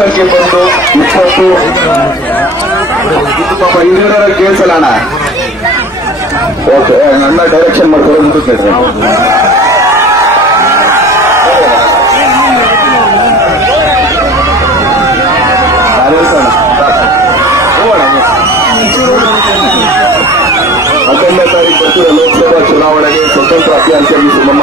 ಸಂಖ್ಯೆ ಬಂದು ಇಪ್ಪತ್ತು ಇದು ಪಾಪ ಹಿಂದಿನ ಕೇಳಿಸಲ್ಲ ಅಣ್ಣ ಓಕೆ ನನ್ನ ಡೈರೆಕ್ಷನ್ ಮಾಡ್ಕೊಳ್ಳೋದು ಮುಂದಕ್ಕೆ ಹತ್ತೊಂದನೇ ತಾರೀಕು ಬರ್ತಿರೋ ಲೋಕಸಭಾ ಚುನಾವಣೆಗೆ ಸ್ವತಂತ್ರ ಅಭ್ಯರ್ಥಿಯಾಗಿ ಸುಮಮ್ಮ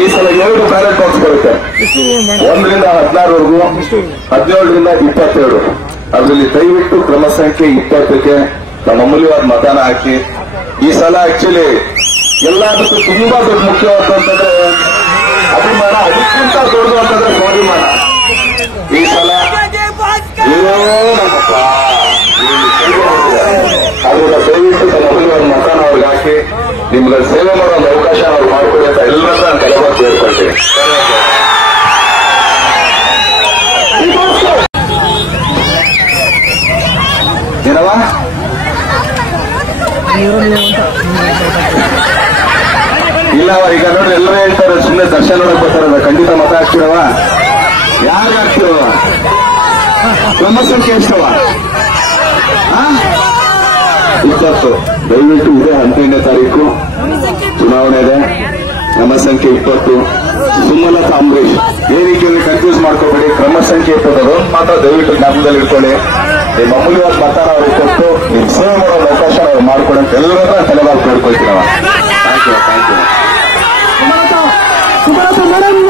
ಈ ಸಲ ಎರಡು ಬ್ಯಾಲೆಟ್ ಬಾಕ್ಸ್ ಬರುತ್ತೆ. ಒಂದರಿಂದ ಹದಿನಾರವರೆಗೂ, ಹದಿನೇಳರಿಂದ ಇಪ್ಪತ್ತೆರಡು ಅದರಲ್ಲಿ ದಯವಿಟ್ಟು ಕ್ರಮ ಸಂಖ್ಯೆ ಇಪ್ಪತ್ತಕ್ಕೆ ನಮ್ಮ ಅಮೂಲ್ಯವಾದ ಮತದಾನ ಹಾಕಿ. ಈ ಸಲ ಆಕ್ಚುಲಿ ಎಲ್ಲದಕ್ಕೂ ತುಂಬಾ ದೊಡ್ಡ ಮುಖ್ಯವಾದಂತಂದ್ರೆ ಅಭಿಮಾನ ಅದಕ್ಕಿಂತ ದೊಡ್ಡದು ಅಂತಂದ್ರೆ ಸ್ವಾಭಿಮಾನ ನಿಮ್ಗೆ ಸೇವೆ ಮಾಡೋ ಅವಕಾಶ ಅವ್ರು ಮಾಡ್ಕೊಡಿ ಅಂತ ಎಲ್ಲರೂ ನಾನು ಕಲೆಬಾರ್ದು ಕೇಳ್ಕೊಳ್ತೀನಿ. ಇಲ್ಲವ ಈಗ ನೋಡ್ರಿ ಎಲ್ಲರೂ ಹೇಳ್ತಾರೆ ಸುಮ್ಮನೆ ದರ್ಶನ ನೋಡಕ್ ಬರ್ತಾರಲ್ಲ ಖಂಡಿತ ಮತ ಹಾಕ್ತಿರವ ಯಾರು ಹಾಕ್ತಿರವ ನಮ್ಮ ಸಂಖ್ಯೆ ಎಷ್ಟವ ಇಪ್ಪತ್ತು ದಯವಿಟ್ಟು ಇದೆ ಹದಿನೆಂಟನೇ ತಾರೀಕು. ಚುನಾವಣೆ ಇದೆ. ಕ್ರಮ ಸಂಖ್ಯೆ ಇಪ್ಪತ್ತು. ಸುಮಲತಾ ಅಂಬರೀಶ್ ರೀತಿಯಲ್ಲಿ ಕನ್ಫ್ಯೂಸ್ ಮಾಡ್ಕೋಬೇಡಿ. ಕ್ರಮ ಸಂಖ್ಯೆ ಇಪ್ಪತ್ತು. ಅದೊಂದು ಮಾತ್ರ ದಯವಿಟ್ಟು ಜ್ಞಾಪಕದಲ್ಲಿ ಇಟ್ಕೊಳ್ಳಿ. ನಿಮ್ಮ ಅಮೂಲ್ಯವಾದ ಮತನ ಅವ್ರಿಗೆ ಕೊಟ್ಟು ನಿಮ್ ಸೇವೆ ಮಾಡೋ ಅವಕಾಶ ಅವ್ರು ಮಾಡ್ಕೊಡಂತ ಎಲ್ಲರನ್ನ ತಲೆಬಾರ್ ಕೇಳ್ಕೊಳ್ತೀನಿ ನಾವು thank you thank you Sumalatha madam